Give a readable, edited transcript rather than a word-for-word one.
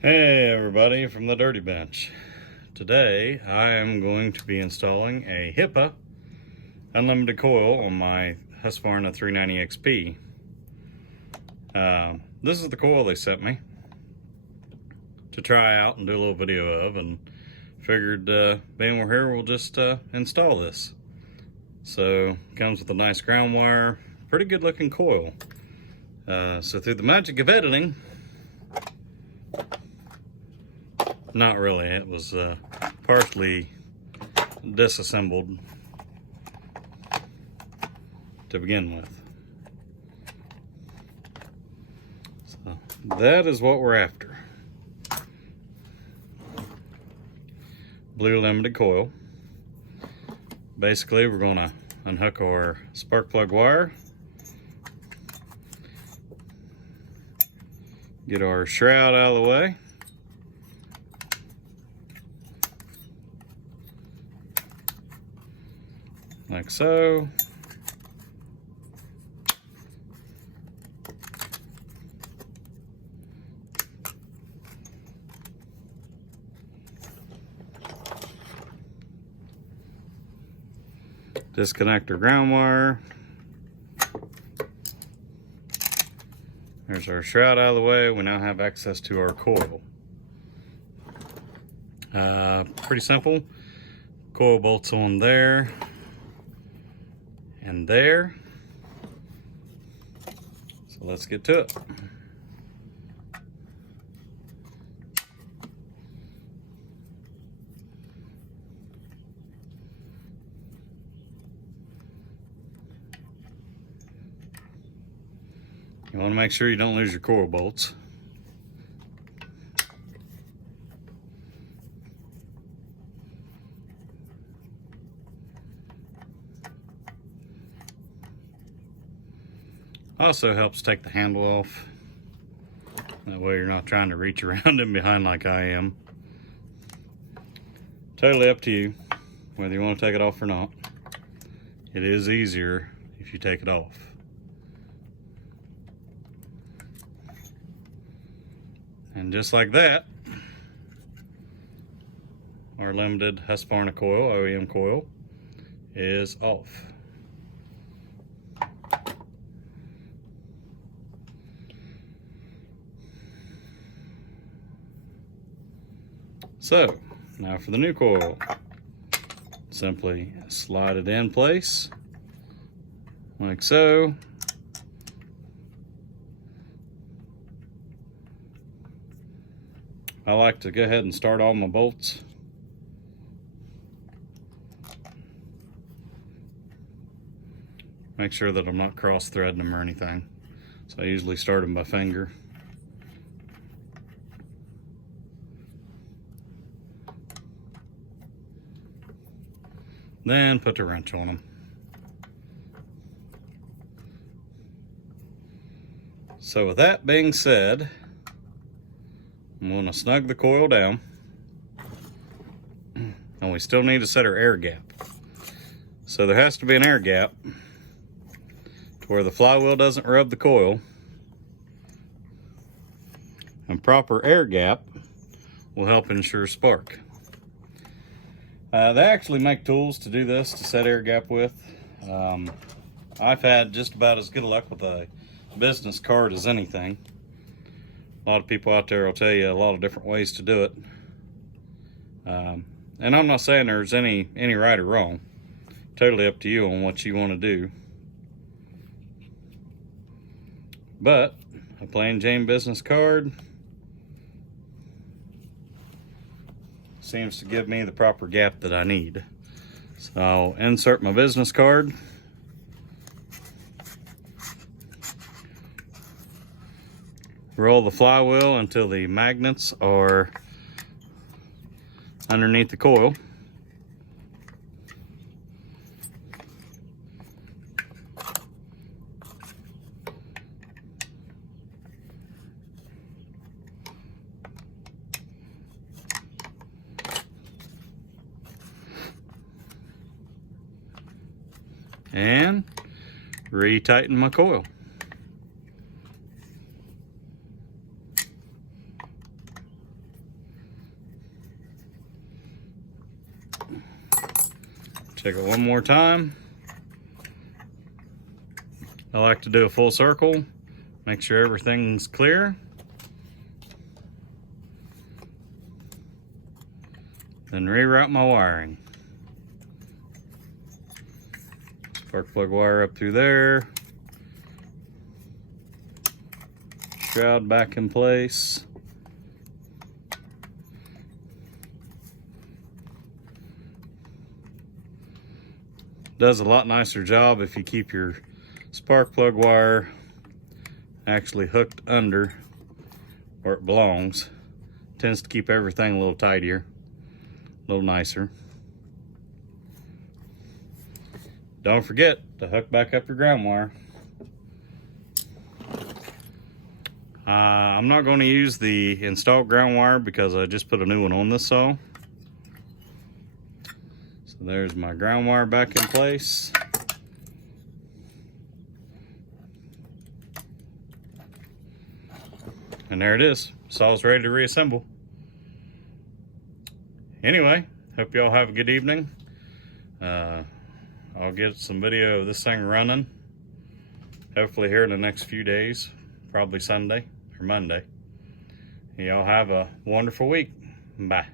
Hey everybody from the Dirty Bench. Today I am going to be installing a HIPA unlimited coil on my Husqvarna 390XP. This is the coil they sent me to try out and do a little video of, and figured being we're here, we'll just install this. So it comes with a nice ground wire, pretty good looking coil. So through the magic of editing, not really, it was partially disassembled to begin with. So that is what we're after. Blue limited coil. Basically, we're gonna unhook our spark plug wire, get our shroud out of the way, like so. Disconnect our ground wire. There's our shroud out of the way. We now have access to our coil. Pretty simple. Coil bolts on there and there. So let's get to it. You want to make sure you don't lose your coil bolts. Also helps take the handle off. That way you're not trying to reach around in behind like I am. Totally up to you whether you want to take it off or not. It is easier if you take it off. And just like that, our limited Husqvarna coil, OEM coil, is off. So, now for the new coil. Simply slide it in place, like so. I like to go ahead and start all my bolts. Make sure that I'm not cross-threading them or anything. So I usually start them by finger. Then put the wrench on them. So with that being said, I'm going to snug the coil down, and we still need to set our air gap. So there has to be an air gap to where the flywheel doesn't rub the coil, and proper air gap will help ensure spark. They actually make tools to do this, to set air gap with. I've had just about as good luck with a business card as anything. A lot of people out there will tell you a lot of different ways to do it. And I'm not saying there's any right or wrong. Totally up to you on what you want to do. But a plain Jane business card seems to give me the proper gap that I need. So I'll insert my business card. Roll the flywheel until the magnets are underneath the coil. And retighten my coil. Check it one more time. I like to do a full circle, make sure everything's clear. Then reroute my wiring. Spark plug wire up through there. Shroud back in place. Does a lot nicer job if you keep your spark plug wire actually hooked under where it belongs. Tends to keep everything a little tidier, a little nicer. Don't forget to hook back up your ground wire. I'm not going to use the installed ground wire because I just put a new one on this saw. So there's my ground wire back in place. And there it is. Saw's ready to reassemble. Anyway, hope y'all have a good evening. I'll get some video of this thing running, hopefully here in the next few days, probably Sunday or Monday. Y'all have a wonderful week. Bye.